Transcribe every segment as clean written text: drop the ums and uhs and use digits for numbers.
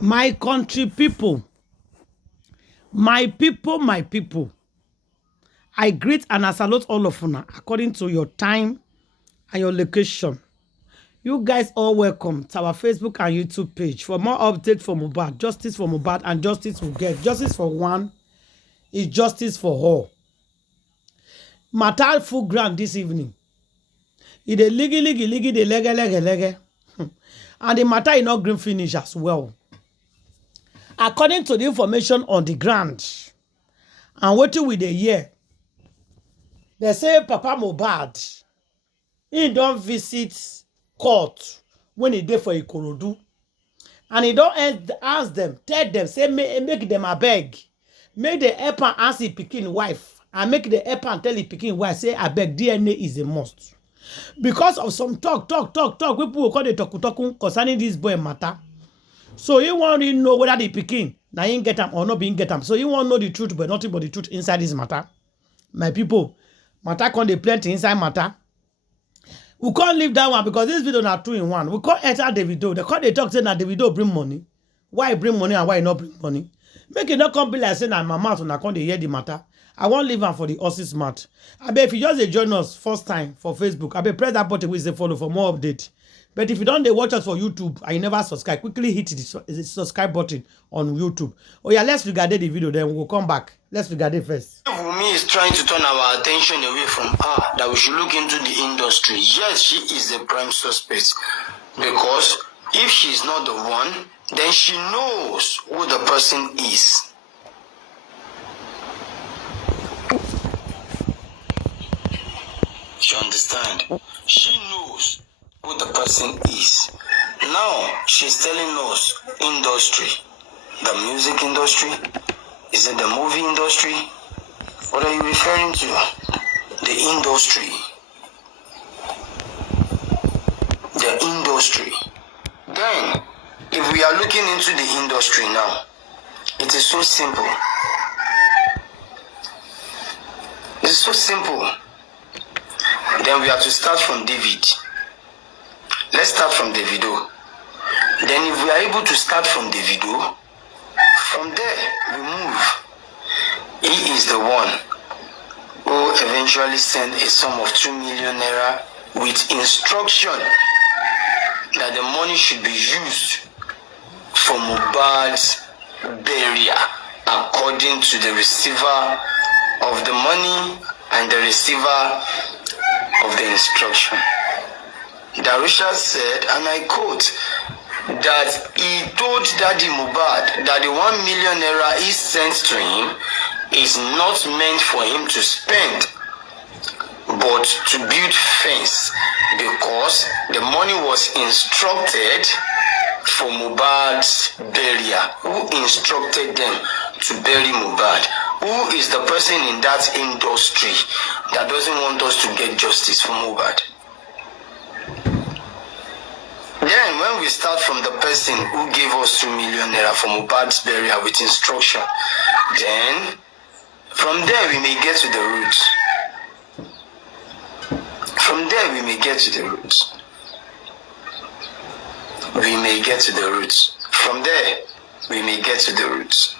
My country people, my people, I greet and I salute all of you according to your time and your location. You guys all welcome to our Facebook and YouTube page. For more updates for Mohbad, justice for Mohbad, and justice will get. Justice for one is justice for all. Matter full ground this evening. It a ligi, the lege. And the matter is not green finish as well. According to the information on the ground, and what with the year, they say Papa Mohbad, he don't visit court when he dey for Ikorodu. And he don't ask them, tell them, say make them a beg. Make the help and ask the pikin wife. And make the help and tell the pikin wife, say, I beg, DNA is a must. Because of some talk, people will call the talk concerning this boy matter. So you want to know whether the pikin now he get him or not being get him. So you want to know the truth, but nothing but the truth inside this matter. My people, matter can dey plenty inside matter. We can't leave that one because this video na 2 in 1. We can't enter Davido. They talk say na Davido bring money. Why bring money and why not bring money? Make it not come be like say na my mouth and I can't hear the matter. I won't leave am for the horse's mouth. I bet if you just join us first time for Facebook, I bet press that button with the follow for more update. But if you don't watch us for YouTube and you never subscribe, quickly hit the subscribe button on YouTube. Oh yeah, let's regard the video, then we'll come back. Let's regard it first. Wumi is trying to turn our attention away from her, that we should look into the industry. Yes, she is the prime suspect. Because if she's not the one, then she knows who the person is. You understand? She knows who the person is. Now, she's telling us industry. The music industry? Is it the movie industry? What are you referring to? The industry. The industry. Then, if we are looking into the industry now, it is so simple. It's so simple. Then we have to start from David. Let's start from Davido. Then if we are able to start from Davido, from there we move. He is the one who eventually sent a sum of 2 million naira with instruction that the money should be used for Mohbad's burial, according to the receiver of the money and the receiver of the instruction. Daroshsa said, and I quote, that he told Daddy Mohbad that the 1 million naira he sent to him is not meant for him to spend, but to build fence, because the money was instructed for Mohbad's burial. Who instructed them to bury Mohbad? Who is the person in that industry that doesn't want us to get justice for Mohbad? Then when we start from the person who gave us 2 million naira for Mohbad's burial with instruction, then from there we may get to the roots. From there we may get to the roots. We may get to the roots. From there we may get to the roots.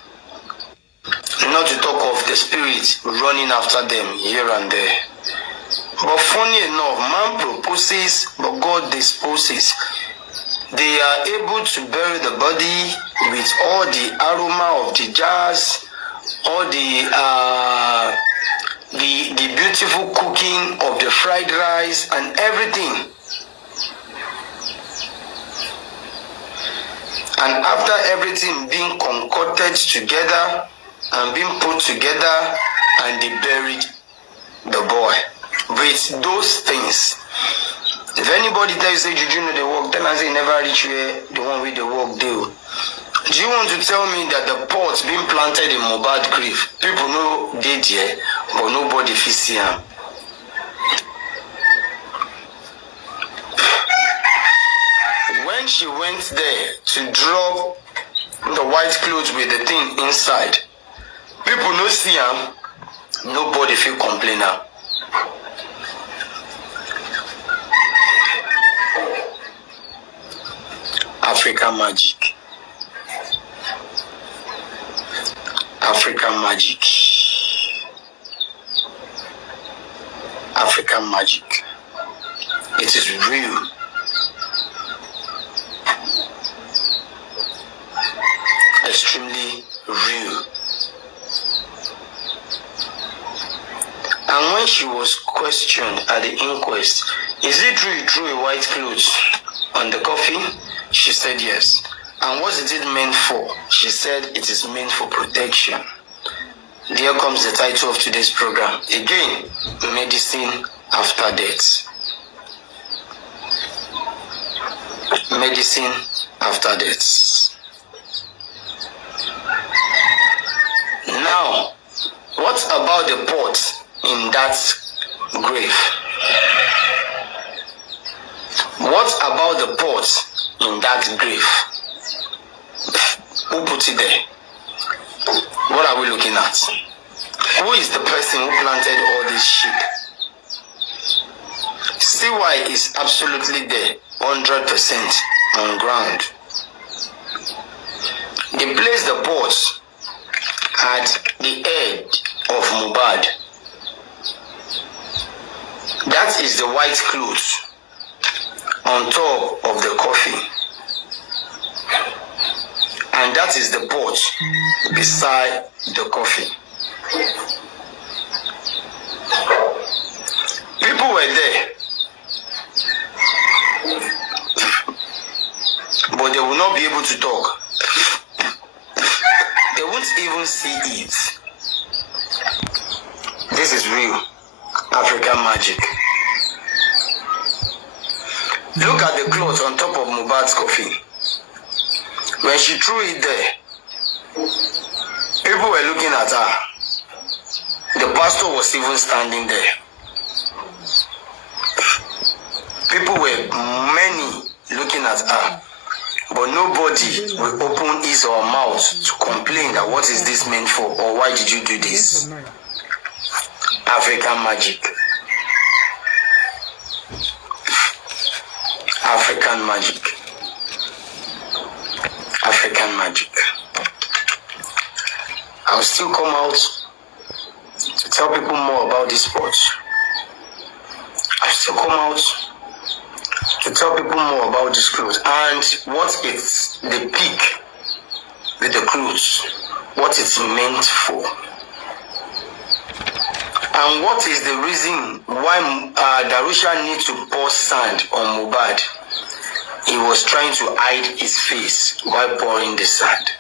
Not to talk of the spirit running after them here and there. But funny enough, man proposes, but God disposes. They are able to bury the body with all the aroma of the jazz, all the beautiful cooking of the fried rice and everything. And after everything being concocted together and being put together, and they buried the boy with those things. If anybody tells you say Juju know the work, tell us they never reach where the one with the work do. Do you want to tell me that the pots being planted in Mohbad grave, people know they there, but nobody fit see them? When she went there to drop the white clothes with the thing inside, people no see them, nobody feel complain now. African magic. African magic. African magic. It is real. Extremely real. And when she was questioned at the inquest, is it true you threw a white cloth on the coffin? She said yes. And what is it meant for? She said it is meant for protection. Here comes the title of today's program. Again, medicine after death. Medicine after death. Now, what about the pot in that grave? What about the pot in that grave? Who put it there? What are we looking at? Who is the person who planted all this shit? CY is absolutely there, 100% on ground. They placed the pot at the head of Mohbad. That is the white cloth on top of the coffin. And that is the pot beside the coffin. People were there, but they will not be able to talk. They won't even see it. This is real African magic. Look at the cloth on top of Mohbad's coffin. When she threw it there, people were looking at her. The pastor was even standing there. People were many looking at her. But nobody will open his or her mouth to complain that what is this meant for or why did you do this? African magic. African magic. African magic. I'll still come out to tell people more about this sport. I'll still come out to tell people more about this clothes and what it's the peak with the clothes, what it's meant for, and what is the reason why Daroshsa needs to pour sand on Mohbad. He was trying to hide his face while pouring the sand.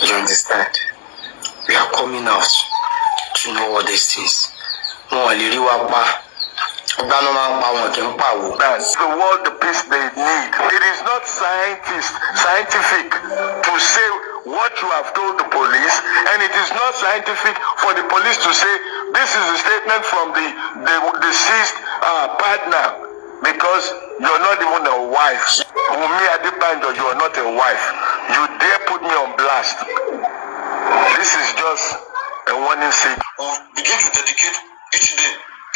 You understand? We are coming out to know all these things. That's the world, the peace they need. It is not scientific to say what you have told the police, and it is not scientific for the police to say this is a statement from the deceased partner, because you're not even a wife. Wumi Adebanjo, you are not a wife. You dare put me on blast. This is just a warning signal. We'll begin to dedicate each day,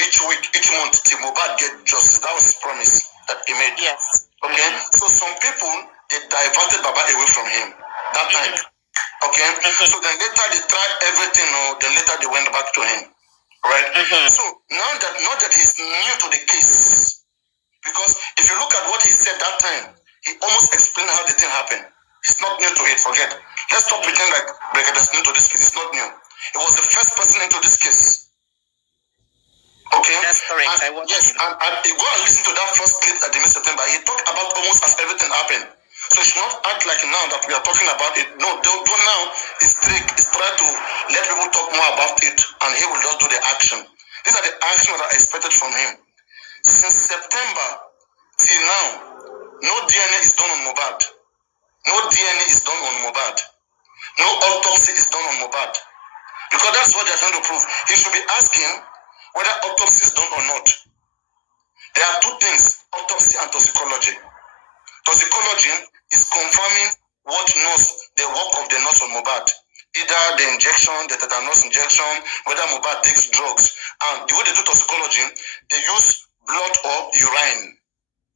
each week, each month till Mohbad get justice. That was his promise that he made. Yes. Okay. So some people, they diverted Baba away from him that time. Okay. So then later they tried everything, then later they went back to him. Right. So now that he's new to the case, because if you look at what he said that time, he almost explained how the thing happened. He's not new to it. Forget. Let's stop pretending like Brigadier is new to this case. It's not new. He was the first person into this case. Okay. That's correct. Yes, and you go and listen to that first clip at the mid-September. He talked about almost as everything happened. So you should not act like now that we are talking about it. No, don't now. It's try to let people talk more about it, and he will just do the action. These are the actions that are expected from him. Since September till now, no DNA is done on Mohbad. No DNA is done on Mohbad. No autopsy is done on Mohbad. Because that's what they're trying to prove. He should be asking whether autopsy is done or not. There are two things, autopsy and toxicology. Toxicology is confirming the work of the nurse on Mohbad. Either the injection, the tetanus injection, whether Mohbad takes drugs. And the way they do toxicology, they use blood or urine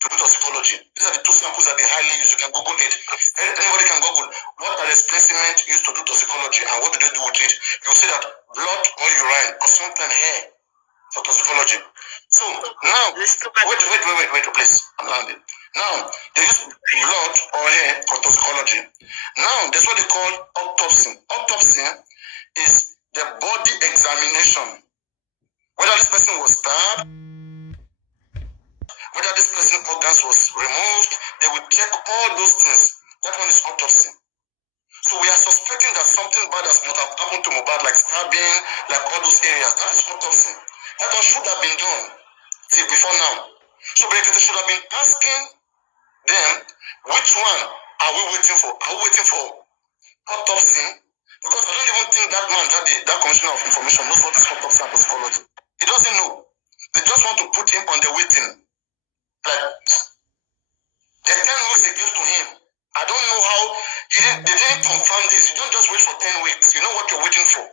to do toxicology. These are the two samples that they highly use. You can Google it. Anybody can Google what are the specimens used to do toxicology and what do they do with it. You'll see that blood or urine or something hair for toxicology. So now, wait, please. I'm landing. Now, they use blood or hair for toxicology. Now, that's what they call autopsy. Autopsy is the body examination. Whether this person was stabbed, whether this person's organs was removed, they will check all those things. That one is autopsy. So we are suspecting that something bad has not happened to Mohbad, like stabbing, like all those areas. That is autopsy. That one should have been done till before now. So they should have been asking them, which one are we waiting for? Are we waiting for autopsy? Because I don't even think that man, that commissioner of information, knows what is autopsy and toxicology. He doesn't know. They just want to put him on the waiting. Like, the 10 weeks they gave to him, I don't know how, they didn't confirm this. You don't just wait for 10 weeks. You know what you're waiting for.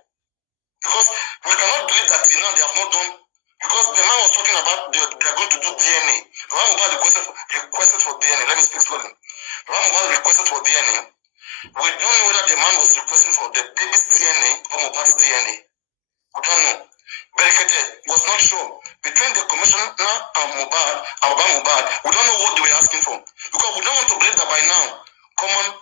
Because we cannot believe that till now they have not done, because the man was talking about they are going to do DNA. Mohbad requested for DNA. Let me speak slowly. Mohbad requested for DNA. We don't know whether the man was requesting for the baby's DNA or Mohbad's DNA. We don't know. Berekete was not sure. Between the commissioner and Mohbad, we don't know what they were asking for. Because we don't want to believe that by now,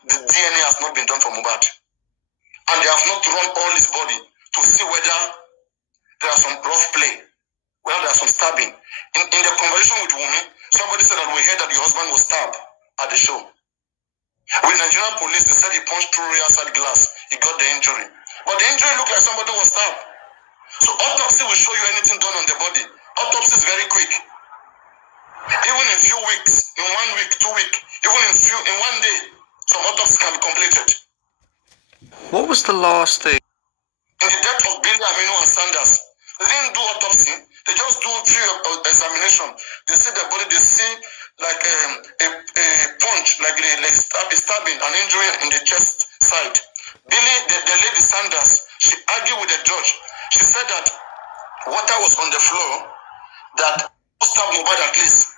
the DNA has not been done for Mohbad. And they have not run all his body to see whether there are some rough play, whether there are some stabbing. In the conversation with Wumi, somebody said that we heard that your husband was stabbed at the show. With Nigerian police, they said he punched through rear side glass. He got the injury. But the injury looked like somebody was stabbed. So autopsy will show you anything done on the body. Autopsy is very quick. Even in few weeks, in 1 week, 2 weeks, even in 1 day, some autopsy can be completed. What was the last thing? In the death of Billy Aminu and Sanders, they didn't do autopsy. They just do field examination. They see the body, they see like a punch, like a stabbing, an injury in the chest side. Billy, the lady Sanders, she argued with the judge. She said that water was on the floor, that stabbed Mohbad at least.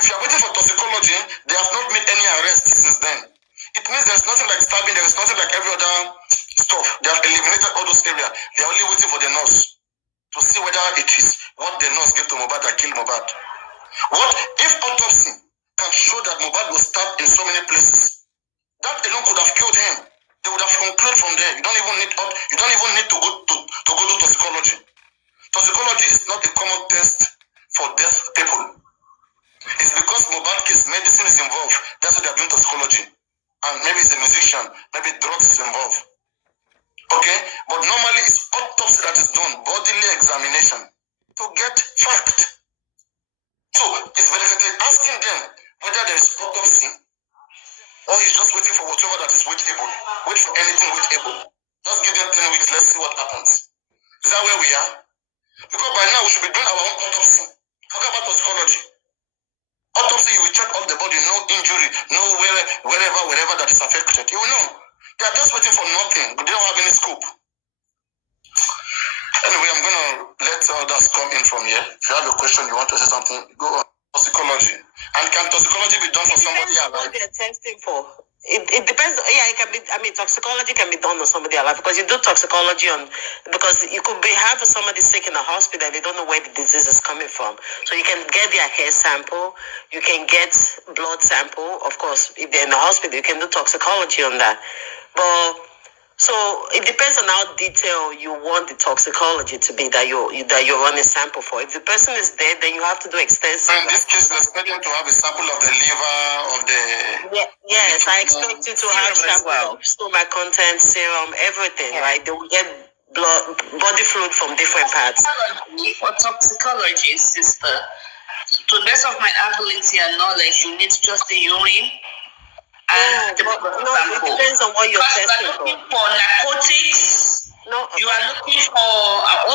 If you are waiting for toxicology, they have not made any arrests since then. It means there's nothing like stabbing, there's nothing like every other stuff. They have eliminated all those areas. They're only waiting for the nurse to see whether it is what the nurse gave to Mohbad that killed Mohbad. What if autopsy can show that Mohbad was stabbed in so many places? That alone could have killed him. They would have concluded from there. You don't even need to go do toxicology. Toxicology is not a common test for deaf people. It's because Mohbad case medicine is involved. That's why they are doing toxicology. And maybe it's a musician, maybe drugs is involved. Okay? But normally it's autopsy that is done, bodily examination, to get fact. So it's verified asking them whether there is autopsy or he's just waiting for whatever that is waitable. Wait for anything waitable. Just give them 10 weeks, let's see what happens. Is that where we are? Because by now we should be doing our own autopsy. Forget about toxicology. Autopsy, you will check all the body, no injury, no wherever that is affected. You will know. They are just waiting for nothing. They don't have any scoop. Anyway, I'm going to let others come in from here. If you have a question, you want to say something, go on. Toxicology. And can toxicology be done for somebody alive? What they're testing for. It depends. Yeah, it can be. I mean, toxicology can be done on somebody alive because you do toxicology on, because you could have somebody sick in a hospital and they don't know where the disease is coming from. So you can get their hair sample, you can get blood sample. Of course, if they're in the hospital, you can do toxicology on that. But so it depends on how detailed you want the toxicology to be that you're running sample for. If the person is dead, then you have to do extensive. So in this case, we're expecting to have a sample of the liver, of the... Yes, I expect you to have sample of stomach content, serum, everything, right? They will get body fluid from different parts. For toxicology, sister, to the best of my ability and knowledge, you need just the urine. It depends on what you're testing for. You are looking for narcotics. No. You are looking for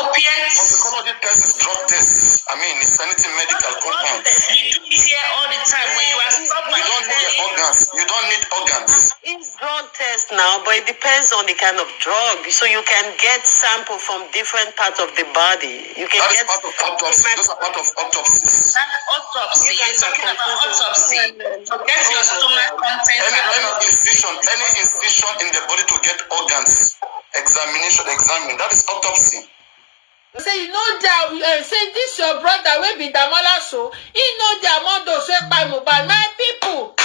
opiates. Toxicology test is drug tests. I mean, it's anything medical compounds. You do it here all the time. When you are stopped by You don't need organs. You don't need organs. It's drug test now, but it depends on the kind of drug. So you can get sample from different parts of the body. You can That is get part of autopsy. Those are part of autopsies. That autopsy. You're talking about autopsy. To get your stomach contents. Any incision in the body to get organs examined. That is autopsy. Say you know that say this your brother will be Damola, so he know the amount of sweat by Mohbad. My people,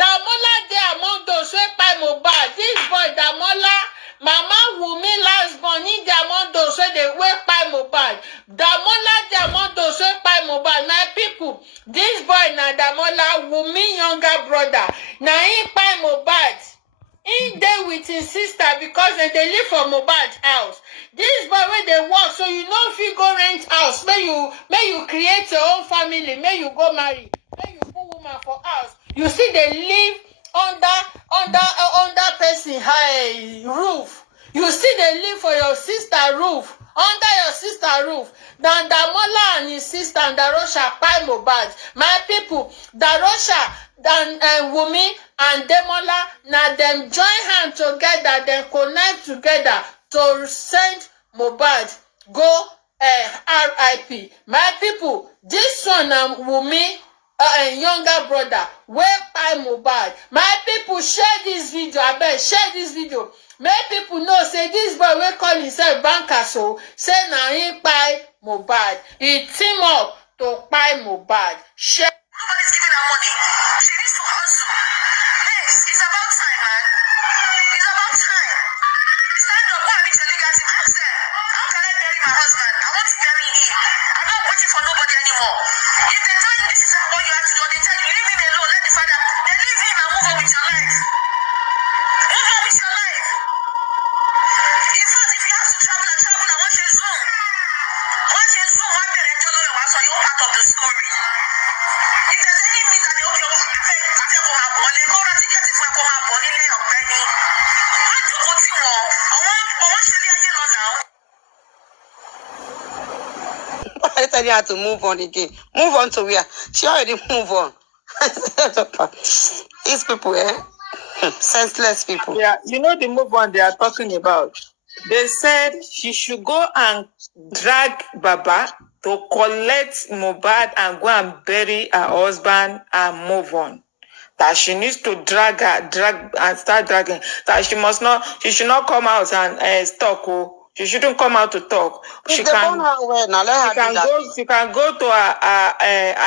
Damola dey among those wey kpai Mohbad. This boy Damola, Mama Wunmi last born, he dey among those wey kpai Mohbad. Damola dey among those wey kpai Mohbad. My people, this boy na Damola, Wunmi younger brother. Na him kpai Mohbad. He dey with his sister because they live for Mohbad house. This boy wey dey work, so you know if you go rent house, may you create your own family, may you go marry, may you put woman for house. You see they live under person roof. You see they live for your sister roof, under your sister roof. Then Damola and his sister and Daroshsa kpai Mohbad. My people, Daroshsa and Wunmi and Demola, now them join hands together, them connect together to send Mohbad go RIP. My people, this one Wunmi younger brother wey kpai Mohbad. My people, share this video, abeg share this video. Make people know say this boy wey call himself banker, so say na him kpai Mohbad. He team up to kpai Mohbad. Share. Nobody's giving her money. She needs to hustle. Yes, it's about time, man. It's about time. Stand up, go and meet your legal team. Ask them, how can I bury my husband? I want to bury him. I'm not waiting for nobody anymore. If they tell you this is what you have to do, they tell you leave him alone, let the father, then leave him and move on with your life. Move on with your life. In fact, if you have to travel, I want you to Zoom. Watch your Zoom, one day they tell you what's your part of the story. If there's any means that they hope you're after come up on, they go to get it from come up on, in your penny. Want to go to war? I want to be a now. I tell you how to move on again. Move on to where? She already move on. These people, senseless people. Yeah, you know the move on they are talking about. They said she should go and drag Baba to collect Mohbad and go and bury her husband and move on. That she needs to drag and start dragging. That she should not come out and talk. Oh. She shouldn't come out to talk. She can go to her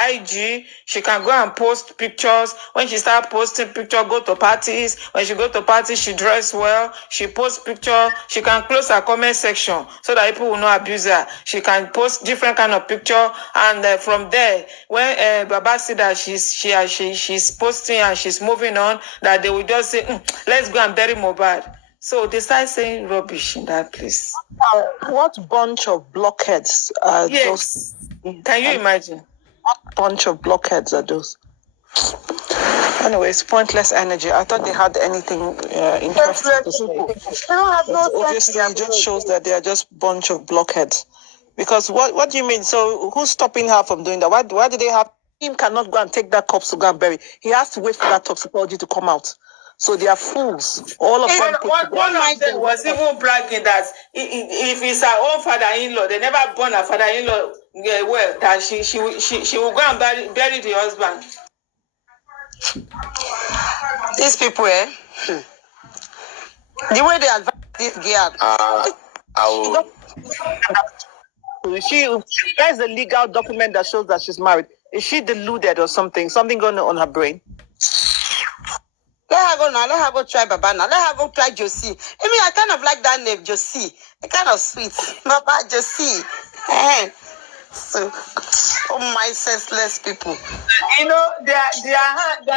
IG. She can go and post pictures. When she start posting pictures, go to parties. When she go to parties, she dress well. She post picture. She can close her comment section so that people will not abuse her. She can post different kind of picture, and from there, when Baba see that she's posting and she's moving on, that they will just say, let's go and bury Mohbad. So they start saying rubbish in that place. What bunch of blockheads are those? Can you imagine? What bunch of blockheads are those? Anyways, pointless energy. I thought they had anything interesting to say. They don't have no obviously, it just shows that they are just bunch of blockheads. Because what do you mean? So who's stopping her from doing that? Why do they have him cannot go and take that corpse to go and bury? He has to wait for that toxicology to come out. So they are fools. All of them. One of them was even bragging that if it's her own father-in-law, they never born her father-in-law well, that she will go and bury the husband. These people, the way they advise this girl. She has a legal document that shows that she's married. Is she deluded or something? Something going on her brain? Let her go now. Let her go try Baba now. Let her go try Josie. I mean, I kind of like that name, Josie. It's kind of sweet. Baba Josie. So, oh my senseless people. You know, their hand,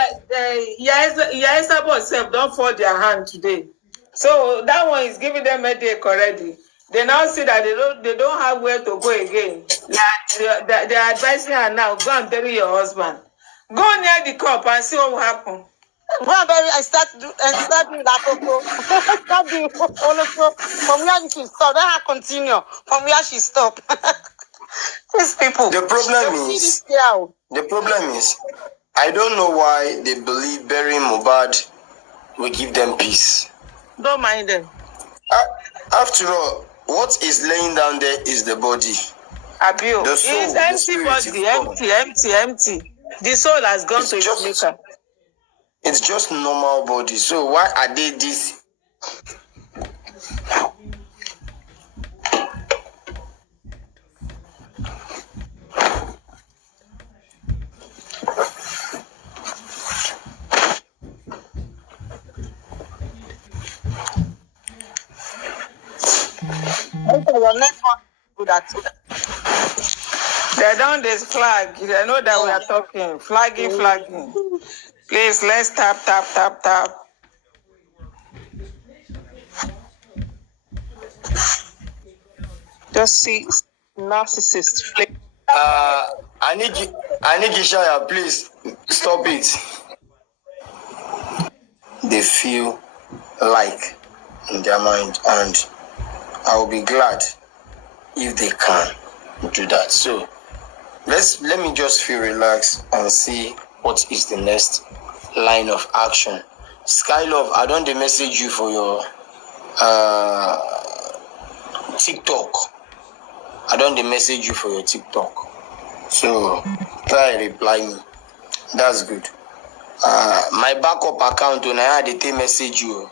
Yaesabo self don't fold their hand today. So that one is giving them a headache already. They now see that they don't have where to go again. They're advising her now, go and bury your husband. Go near the cup and see what will happen. Go and bury. I start doing that. Start doing from where she stopped. Let her continue from where she stopped. These people. The problem is, I don't know why they believe burying Mohbad we give them peace. Don't mind them. After all, what is laying down there is the body. Abio. The soul, It's the empty spirit body, is gone. empty. The soul has gone It's to its just- maker. It's just normal body. So why are they this? They don't this flag. They know that we are talking. Flagging. Please, let's tap. Just see narcissist. Anikishaya, please stop it. They feel like in their mind, and I will be glad if they can do that. So let me just feel relaxed and see what is the next line of action. Skylove, I don't message you for your TikTok. I don't message you for your TikTok. So try reply me. That's good. My backup account when I had a message you.